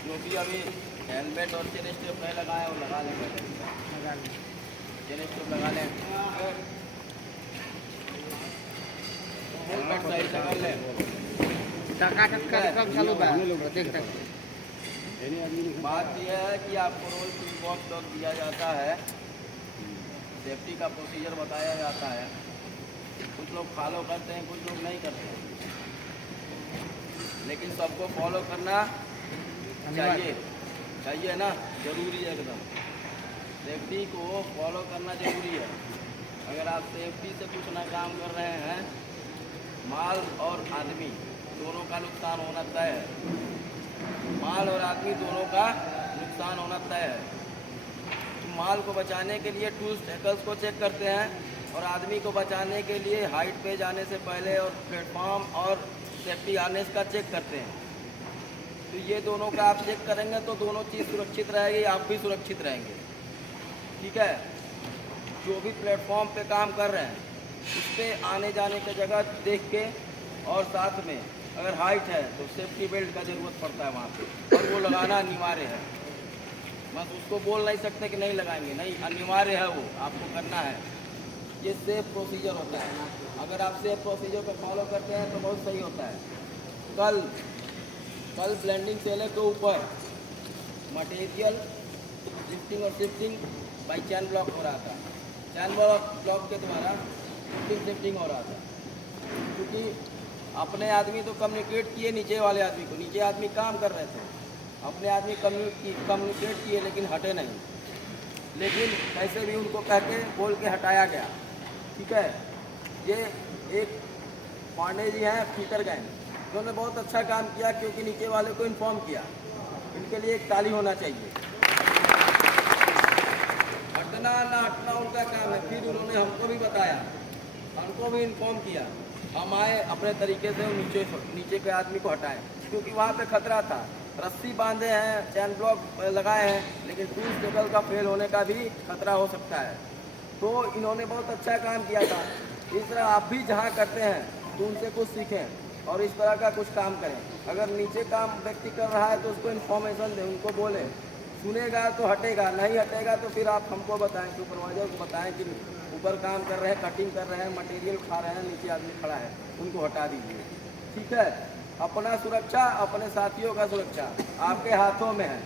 जो भी अभी हेलमेट और चेन स्ट्रिप नहीं लगाए वो लगा लें, चेन स्ट्रिप लगा लें, हेलमेट सही से कर लें। बात यह है कि आपको रोज टूल बॉक्स लॉक दिया जाता है, सेफ्टी का प्रोसीजर बताया जाता है। कुछ लोग फॉलो करते हैं, कुछ लोग नहीं करते हैं, लेकिन सबको फॉलो करना चाहिए ना, जरूरी है एकदम। सेफ्टी को फॉलो करना जरूरी है। अगर आप सेफ्टी से कुछ ना काम कर रहे हैं, माल और आदमी दोनों का नुकसान होना तय है। माल और आदमी दोनों का नुकसान होना तय है। माल को बचाने के लिए टूल्स टैकल्स को चेक करते हैं और आदमी को बचाने के लिए हाइट पे जाने से पहले और प्लेटफॉर्म और सेफ्टी हार्नेस का चेक करते हैं। तो ये दोनों का आप चेक करेंगे तो दोनों चीज़ सुरक्षित रहेगी, आप भी सुरक्षित रहेंगे। ठीक है। जो भी प्लेटफॉर्म पे काम कर रहे हैं उस पर आने जाने की जगह देख के, और साथ में अगर हाइट है तो सेफ्टी बेल्ट का ज़रूरत पड़ता है वहाँ पे, और वो लगाना अनिवार्य है। बस उसको बोल नहीं सकते कि नहीं लगाएंगे, नहीं, अनिवार्य है, वो आपको करना है। ये सेफ प्रोसीजर होता है। अगर आप सेफ प्रोसीजर को फॉलो करते हैं तो बहुत सही होता है। कल ब्लेंडिंग सेले के ऊपर मटेरियल लिफ्टिंग और शिफ्टिंग बाई चैन ब्लॉक हो रहा था। चैन ब्लॉक के द्वारा लिफ्टिंग शिफ्टिंग हो रहा था, क्योंकि अपने आदमी तो कम्युनिकेट किए नीचे वाले आदमी को, नीचे आदमी काम कर रहे थे, अपने आदमी कम्युनिकेट किए लेकिन हटे नहीं, लेकिन कैसे भी उनको कह के बोल के हटाया गया। ठीक है। ये एक पांडे जी हैं फीटर गैंग, उन्होंने बहुत अच्छा काम किया, क्योंकि नीचे वाले को इन्फॉर्म किया। इनके लिए एक ताली होना चाहिए। हटना ना हटना उनका काम है। फिर उन्होंने हमको भी बताया, हमको भी इन्फॉर्म किया, हम आए अपने तरीके से नीचे के आदमी को हटाएं, क्योंकि वहाँ पे खतरा था। रस्सी बांधे हैं, चैन ब्लॉक लगाए हैं, लेकिन टूल्स टेबल का फेल होने का भी खतरा हो सकता है। तो इन्होंने बहुत अच्छा काम किया था। इस तरह आप भी जहाँ करते हैं तो उनसे कुछ सीखें और इस तरह का कुछ काम करें। अगर नीचे काम व्यक्ति कर रहा है तो उसको इन्फॉर्मेशन दें, उनको बोलें, सुनेगा तो हटेगा, नहीं हटेगा तो फिर आप हमको बताएं, सुपरवाइजर को बताएं कि ऊपर काम कर रहे हैं, कटिंग कर रहे हैं, मटेरियल उठा रहे हैं, नीचे आदमी खड़ा है, उनको हटा दीजिए। ठीक है। अपना सुरक्षा, अपने साथियों का सुरक्षा आपके हाथों में है,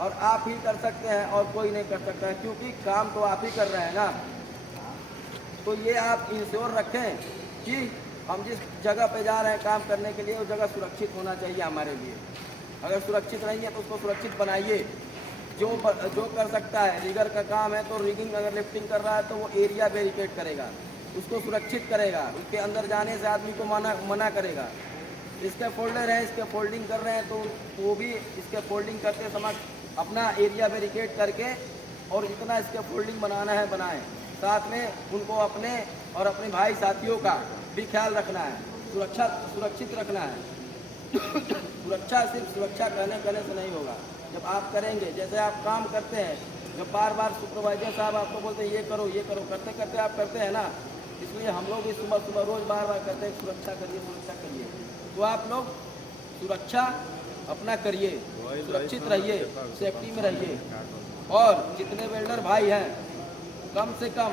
और आप ही कर सकते हैं और कोई नहीं कर सकता है, क्योंकि काम तो आप ही कर रहे हैं ना। तो ये आप इंश्योर रखें कि हम जिस जगह पे जा रहे हैं काम करने के लिए, वो जगह सुरक्षित होना चाहिए हमारे लिए। अगर सुरक्षित नहीं है तो उसको सुरक्षित बनाइए। जो कर सकता है, रिगर का काम है तो रिगिंग, अगर लिफ्टिंग कर रहा है तो वो एरिया बैरिकेड करेगा, उसको सुरक्षित करेगा, उसके अंदर जाने से आदमी को मना करेगा। इसके फोल्डर है, इसके फोल्डिंग कर रहे हैं तो वो भी इसके फोल्डिंग करते समय अपना एरिया बैरिकेड करके, और जितना इसके फोल्डिंग बनाना है बनाएं। साथ में उनको अपने और अपने भाई साथियों का भी ख्याल रखना है, सुरक्षित रखना है। सुरक्षा सिर्फ सुरक्षा कहने से नहीं होगा। जब आप करेंगे, जैसे आप काम करते हैं, जब बार बार सुपरवाइजर साहब आपको बोलते हैं ये करो करते करते आप करते हैं ना, इसलिए हम लोग भी सुबह रोज़ बार करते हैं सुरक्षा करिए। तो आप लोग सुरक्षा अपना करिए, सुरक्षित रहिए, सेफ्टी में रहिए। और जितने वेल्डर भाई हैं, कम से कम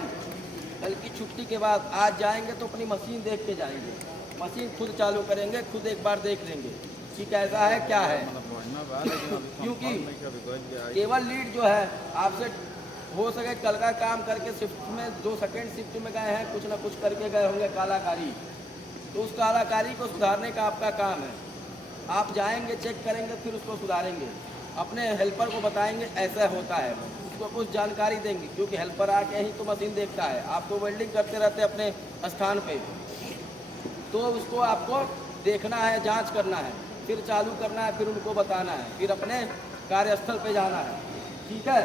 कल की छुट्टी के बाद आज जाएंगे तो अपनी मशीन देख के जाएंगे, मशीन खुद चालू करेंगे, खुद एक बार देख लेंगे कि कैसा है क्या है। क्योंकि केवल लीड जो है आपसे हो सके कल का काम करके शिफ्ट में 2 सेकेंड शिफ्ट में गए हैं, कुछ ना कुछ करके गए होंगे कालाकारी, तो उस कालाकारी को सुधारने का आपका काम है। आप जाएंगे, चेक करेंगे, फिर उसको सुधारेंगे, अपने हेल्पर को बताएंगे ऐसा होता है, उसको कुछ जानकारी देंगे, क्योंकि हेल्पर आके ही तो मशीन देखता है, आप तो वेल्डिंग करते रहते अपने स्थान पे, तो उसको आपको देखना है, जांच करना है, फिर चालू करना है, फिर उनको बताना है, फिर अपने कार्यस्थल पे जाना है। ठीक है।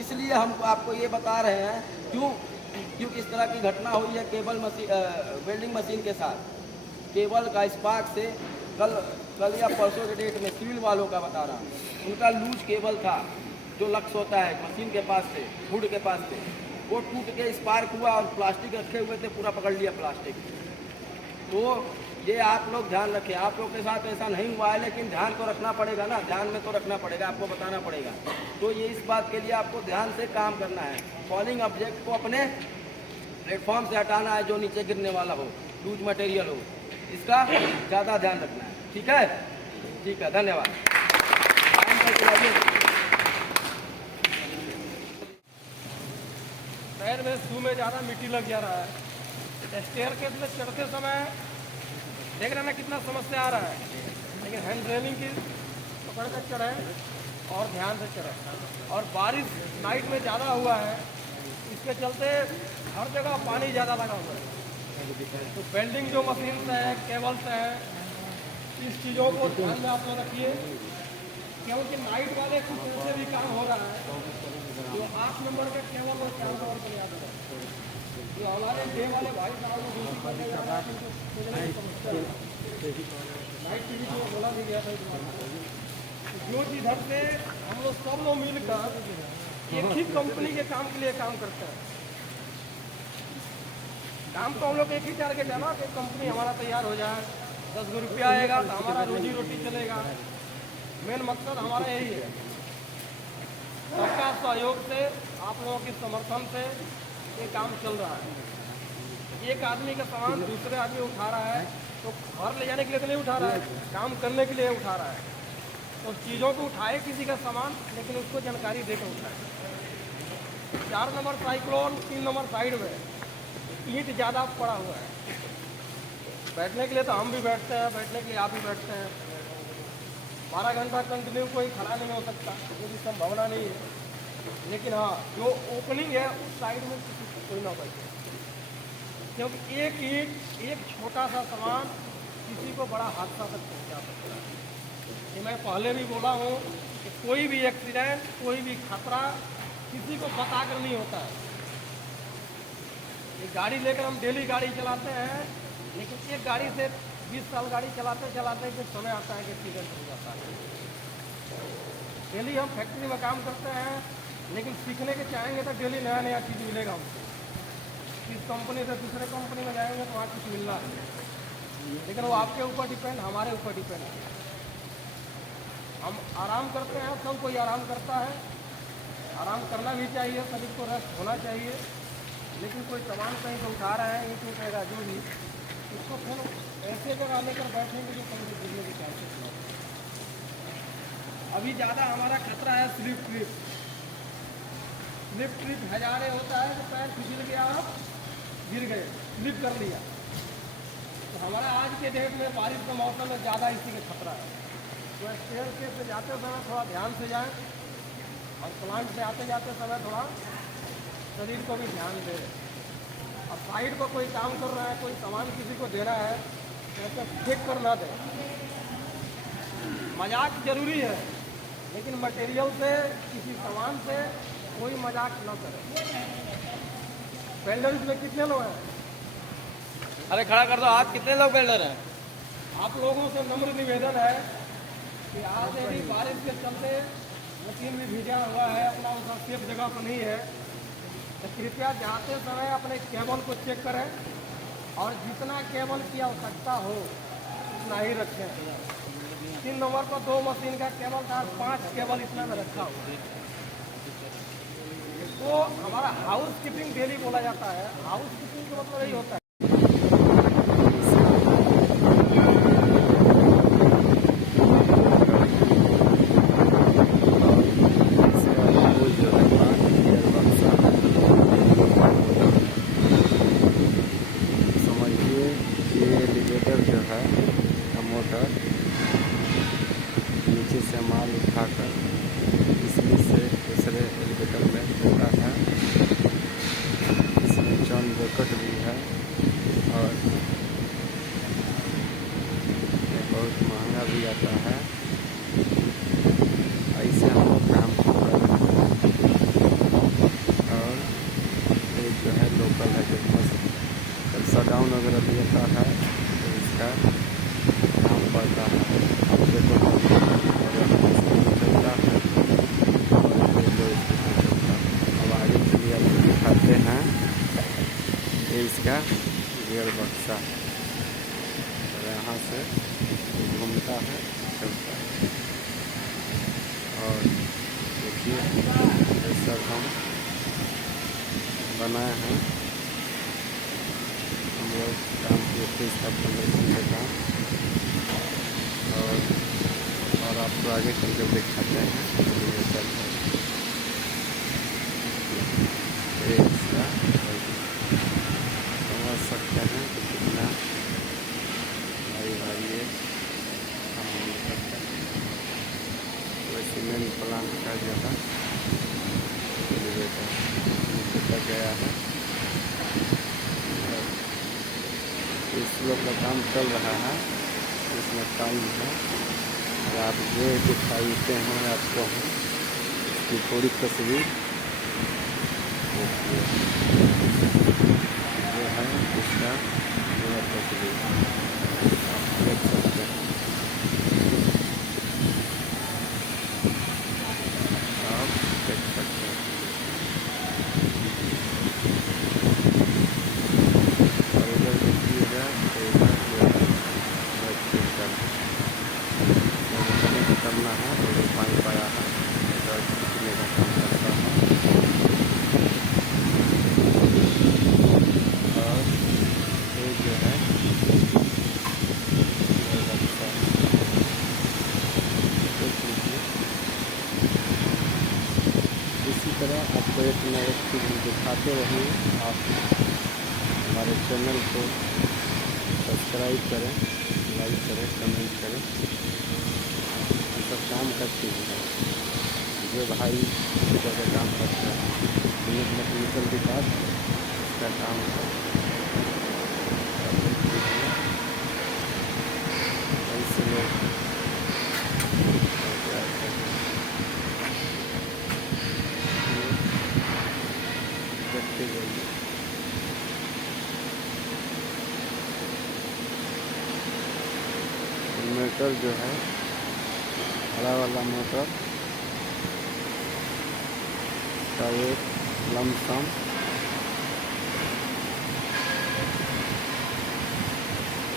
इसलिए हम आपको ये बता रहे हैं, क्योंकि इस तरह की घटना हुई है वेल्डिंग मशीन के साथ। केबल का स्पार्क से कल या परसों के डेट में सिविल वालों का बता रहा हूँ, उनका लूज केबल था जो लक्स होता है मशीन के पास से, हुड के पास से, वो टूट के स्पार्क हुआ और प्लास्टिक रखे हुए थे, पूरा पकड़ लिया प्लास्टिक। तो तो ये आप लोग ध्यान रखें। आप लोग के साथ ऐसा नहीं हुआ है, लेकिन ध्यान तो रखना पड़ेगा ना, ध्यान में तो रखना पड़ेगा, आपको बताना पड़ेगा। तो ये इस बात के लिए आपको ध्यान से काम करना है। फॉलिंग ऑब्जेक्ट को अपने प्लेटफॉर्म से हटाना है, जो नीचे गिरने वाला हो, लूज मटेरियल हो, इसका ज़्यादा ध्यान रखना है। ठीक है, ठीक है, धन्यवाद। पैर में शू में ज़्यादा मिट्टी लग जा रहा है। स्टेयरकेस में चढ़ते समय देख रहे ना कितना समस्या आ रहा है, लेकिन हैंड रेलिंग की पकड़ कर चढ़े और ध्यान से चढ़े। और बारिश नाइट में ज़्यादा हुआ है, इसके चलते हर जगह पानी ज़्यादा लगा हुआ है। तो वेल्डिंग जो मशीन है, केबल्स हैं, इस चीज़ों को ध्यान में आप लोग रखिए, क्योंकि नाइट वाले कुछ ऐसे भी काम हो रहा है जो 8 नंबर के केबल और 4 नंबर पर याद है। जो हमारे डे वाले भाई साहब को ड्यूटी करने जा रहा है, नाइट टीवी को बोला भी गया था जो इधर से हम लोग सब लोग मिलकर एक ही कंपनी के काम के लिए काम करते हैं। काम तो हम लोग एक ही टारगेट है ना कि कंपनी हमारा तैयार हो जाए, 10 रुपया आएगा तो हमारा रोजी रोटी चलेगा। मेन मकसद हमारा यही है। सबका सहयोग से, आप लोगों के समर्थन से ये काम चल रहा है। एक आदमी का सामान दूसरे आदमी उठा रहा है तो घर ले जाने के लिए तो नहीं उठा रहा है, काम करने के लिए उठा रहा है। तो चीज़ों को उठाए किसी का सामान, लेकिन उसको जानकारी देकर उठाए। 4 नंबर साइक्लोन, 3 नंबर साइड में ईंट ज़्यादा पड़ा हुआ है। बैठने के लिए तो हम भी बैठते हैं, बैठने के लिए आप भी बैठते हैं। 12 घंटा कंटिन्यू कोई खड़ा नहीं हो सकता, कोई संभावना नहीं है। लेकिन हाँ, जो ओपनिंग है उस साइड में कोई ना बैठे, क्योंकि एक ईंट, एक छोटा सा सामान किसी को बड़ा हादसा तक पहुँचा सकता है। ये मैं पहले भी बोला हूँ कि कोई भी एक्सीडेंट, कोई भी खतरा किसी को बताकर नहीं होता है। ये गाड़ी लेकर हम डेली गाड़ी चलाते हैं, लेकिन एक गाड़ी से 20 साल गाड़ी चलाते चलाते कुछ समय आता है कि एक्सीडेंट हो जाता है। डेली हम फैक्ट्री में काम करते हैं, लेकिन सीखने के चाहेंगे तो डेली नया नया चीज़ मिलेगा हमको। इस कंपनी से दूसरे कंपनी में जाएंगे तो वहाँ कुछ मिलना है, लेकिन वो आपके ऊपर डिपेंड, हमारे ऊपर डिपेंड है। हम आराम करते हैं, सब कोई आराम करता है, आराम करना भी चाहिए, सभी को रेस्ट होना चाहिए। लेकिन कोई सामान कहीं से उठा रहा है, ईंट उठेगा जो भी, उसको फिर ऐसे जगह लेकर बैठेंगे जो कहीं गिरने की चांसेस नहीं। अभी ज़्यादा हमारा खतरा है slip trip. Slip trip Hazare होता है कि पैर फिसल गया, आप गिर गए, स्लिप कर लिया। तो हमारा आज के डेट में बारिश का मौसम में ज़्यादा इसी का खतरा है। तो स्टेयरकेस से जाते समय थोड़ा ध्यान से जाएं, और प्लांट से आते जाते समय थोड़ा शरीर को भी ध्यान दें। और साइड पर कोई काम कर रहा है, कोई सामान किसी को देना है तो ऐसे फेंक कर ना दें। मजाक जरूरी है, लेकिन मटेरियल से, किसी सामान से कोई मजाक न करें। वेल्डर में कितने लोग हैं? अरे खड़ा कर दो हाथ। कितने लोग वेल्डर हैं? आप लोगों से नम्र निवेदन है कि आज यदि बारिश के चलते मशीन भी भीजा हुआ है, अपना उसका सेफ जगह पर नहीं है, तो कृपया जाते समय अपने केबल को चेक करें, और जितना केबल की आवश्यकता हो उतना ही रखें। 3 नंबर पर 2 मशीन का केबल था, 5 केबल इतना में रखा हुआ। तो हमारा हाउस कीपिंग डेली बोला जाता है। हाउस कीपिंग का मतलब यही होता है नीचे से माल उठाकर इसमें से दूसरे एलिवेटर में जोड़ा है। इसमें जॉन ब्रैकेट भी है, और ये बहुत महंगा भी आता है। ऐसे हम लोग काम करते हैं। और एक जो है लोकल है, जो मस्त शटडाउन वगैरह देता है तो इसका काम पड़ता है। अब देखो चलता है, अब आगे के लिए आपको दिखाते हैं। ये इसका गियर बक्सा है। यहाँ से घूमता है, चलता है। और देखिए ये सब हम बनाए हैं, हम लोग काम किए थे इसका प्रदर्शन का काम। और आपको आगे चल कर दिखाते हैं ये सब इसका समझ सकते हैं कि कितना भारी भारी है काम हो सकता है। वैसे मेन प्लांट का जो है तक गया है, इस लोग का काम चल रहा है, इसमें टाइम है। और आप जो दिखाते हैं आपको हम इसकी पूरी तस्वीर देखिए, जो है इसका पूरा तस्वीर आप देख सकते हैं। आप देख सकते हैं और इधर देखिएगा तो इधर जो है करना है, तो पानी पाया है इधर खींचने का काम करता है। और ये जो है इसी तरह आपको एक न एक चीज़ दिखाते रहेंगे। आप हमारे चैनल को सब्सक्राइब करें, लाइक करें, कमेंट करें। ये सब काम का चीज़ है जो भाई इस का काम करता है, मैकेनिकल विकास का काम है। ऐसे लोग देखते जाइए। मोटर जो है बड़ा वाला मोटर का एक लमसम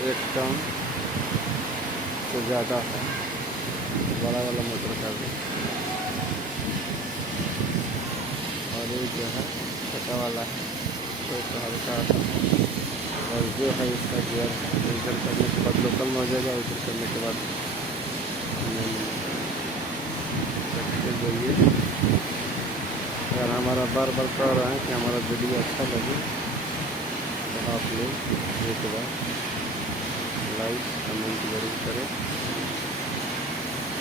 1 टन से ज़्यादा है, बड़ा वाला मोटर का भी। और ये जो है छोटा वाला है, तो हल्का है। और जो है इसका गियर इधर करने के बाद लोकल में हो जाएगा, उधर करने के बाद रखते जाइए। अगर हमारा बार बार कह रहे हैं कि हमारा वीडियो अच्छा लगे तो आप लोग एक बार लाइक कमेंट जरूर करें,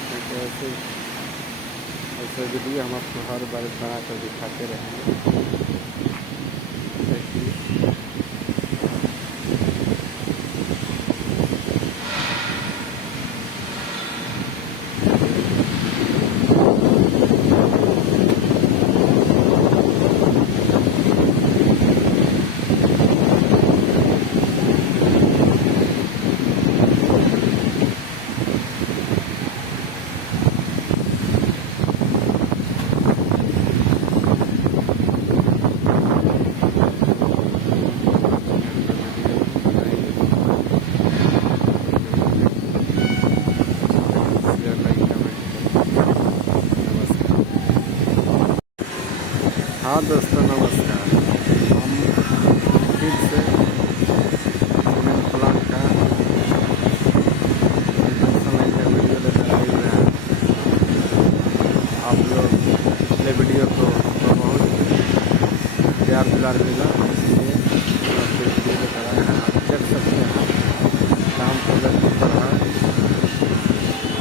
क्योंकि ऐसे वीडियो हम आपको हर बार बना कर दिखाते रहेंगे। देखिए हाँ दोस्तों नमस्कार। हम फिर से सीमेंट प्लांट का समय का वीडियो लेकर आए हुए हैं। आप लोग पिछले वीडियो को बहुत प्यार दुलार मिला, इसलिए फिर वीडियो लेकर आए हैं। आप देख सकते हैं काम प्रगति पर है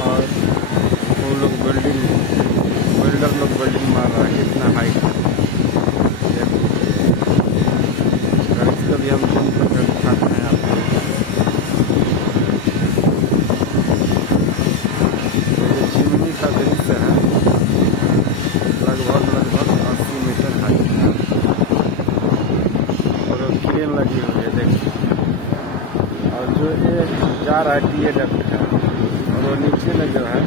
और वो लोग वेल्डर लोग वेल्डिंग मार रहा है, कितना हाइट है। भी हम फोन पर दिखाते हैं आपको। ये चिमनी का दृश्य है, लगभग 80 मीटर हाइट है और क्रेन लगी हुई है देखिए। और जो ये जा रहा है टी डक्ट है, और वो नीचे में जो है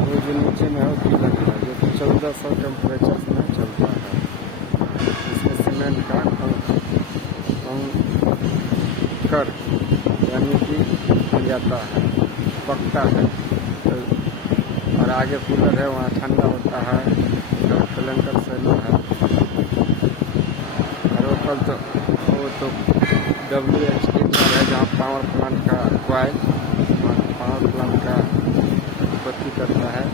वो जो नीचे में है टी डक्ट है, जो 1400 टेम्परेचर में चलता है। इसमें सीमेंट का पककर यानी कि जाता है, पकता है। तो और आगे कूलर है, वहाँ ठंडा होता है, और सिलेंडर सेलो है। और वो तो WHD है, जहाँ पावर प्लांट का क्वाइल पावर प्लांट का उत्पत्ति करता है।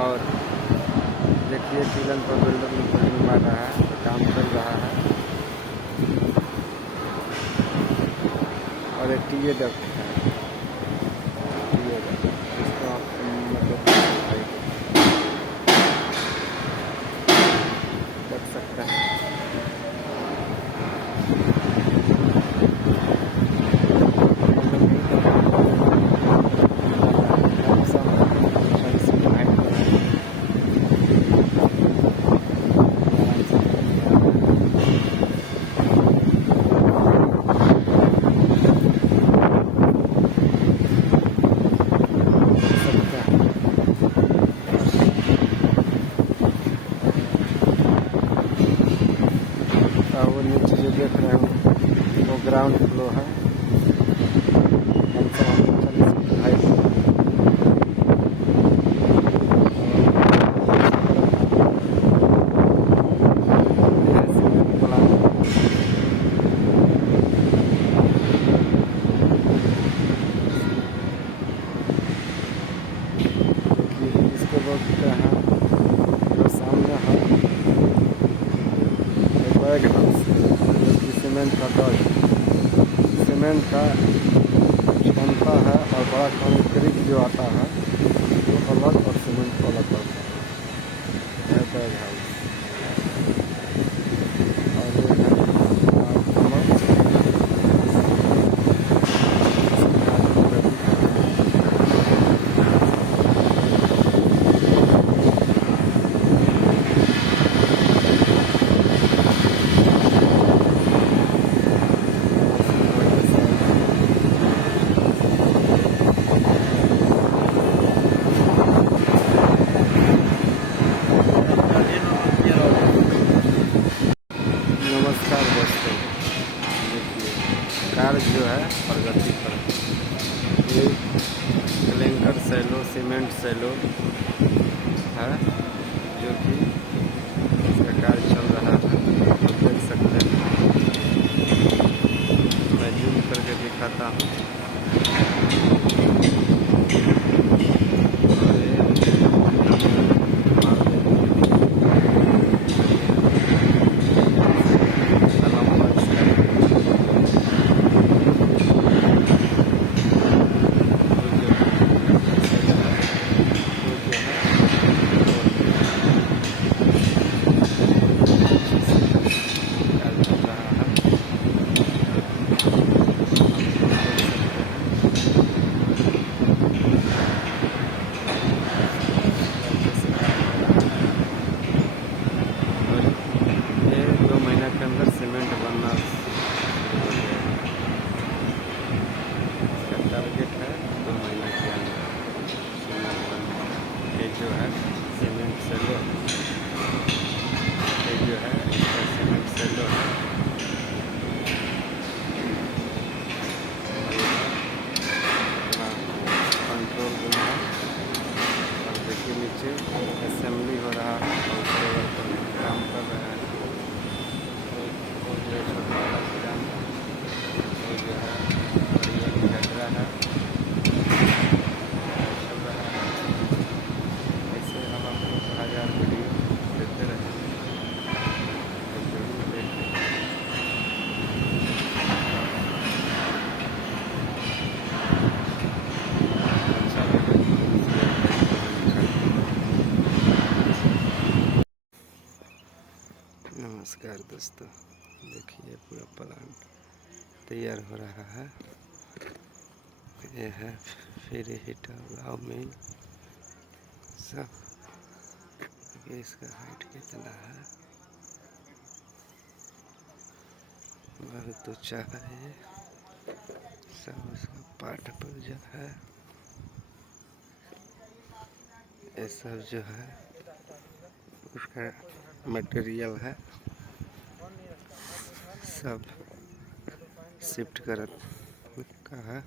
और देखिए सीलन पर बिल्डर में बिल्डिंग मार रहा है, तो काम चल रहा है। और एक टीए डक्ट है, टीए डक्ट, इसको आप मतलब देख सकते हैं। वो नीचे जो देख रहे हो वो ग्राउंड फ्लोर है। इसको बोलते हैं, जो सामने है बैग हाउस, जो कि सीमेंट का डॉज, सीमेंट का क्षमता है। और बड़ा कंक्रीट जो आता है वो अलग और सीमेंट को अलग करता है, बैग हाउस। और ये है नमस्कार दोस्तों, देखिए कार जो है प्रगति पर, ये क्लिंकर सेलो सीमेंट सेलो है, जो कि इसका कार्य चल रहा है, देख सकते हैं। मैं जूम करके दिखाता हूँ। के अंदर सीमेंट बनना शुरू हो गया। इसका टारगेट है 2 महीने के अंदर सीमेंट बनना। ये जो है सीमेंट सेलो, ये जो है इसका सीमेंट सेलो है। कंट्रोल रूम है। और देखिए नीचे असेंबली हो रहा है और उसके वर्कर काम कर रहे हैं। और जो छोटा वाला गोदाम है वो जो है बढ़िया लग रहा है, चल रहा है। ऐसे हम आपको 1000 वीडियो देते रहेंगे, तो जरूर देखें। अच्छा लगे नमस्कार दोस्तों, देखिए पूरा प्लांट तैयार हो रहा है। ये है फिर हीटर लाव मिल सब। ये इसका हाइट कितना है, बहुत ऊंचा है। ये सब उसका पाठ पर जो है, ये सब जो है उसका मटेरियल है सब। शिफ्ट कर का है।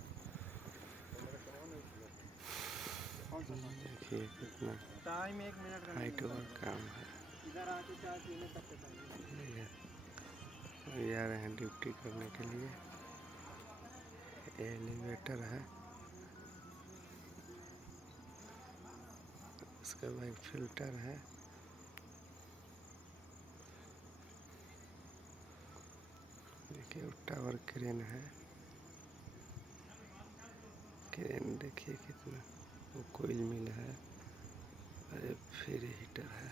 देखिए कितना टाइम 1 मिनट का हाइट और काम है। इधर आके चाय पीने तक के टाइम। ये आ रहे हैं ड्यूटी करने के लिए। एलिवेटर है, उसके बाद फिल्टर है। देखिए टावर क्रेन है, क्रेन देखिए कितना, वो कोयल मिल है, अरे फिर हीटर है।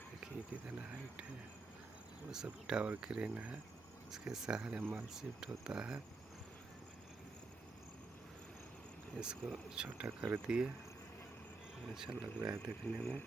देखिए कितना हाइट है, वो सब टावर क्रेन है, इसके सहारे माल शिफ्ट होता है। इसको छोटा कर दिए, अच्छा लग रहा है देखने में।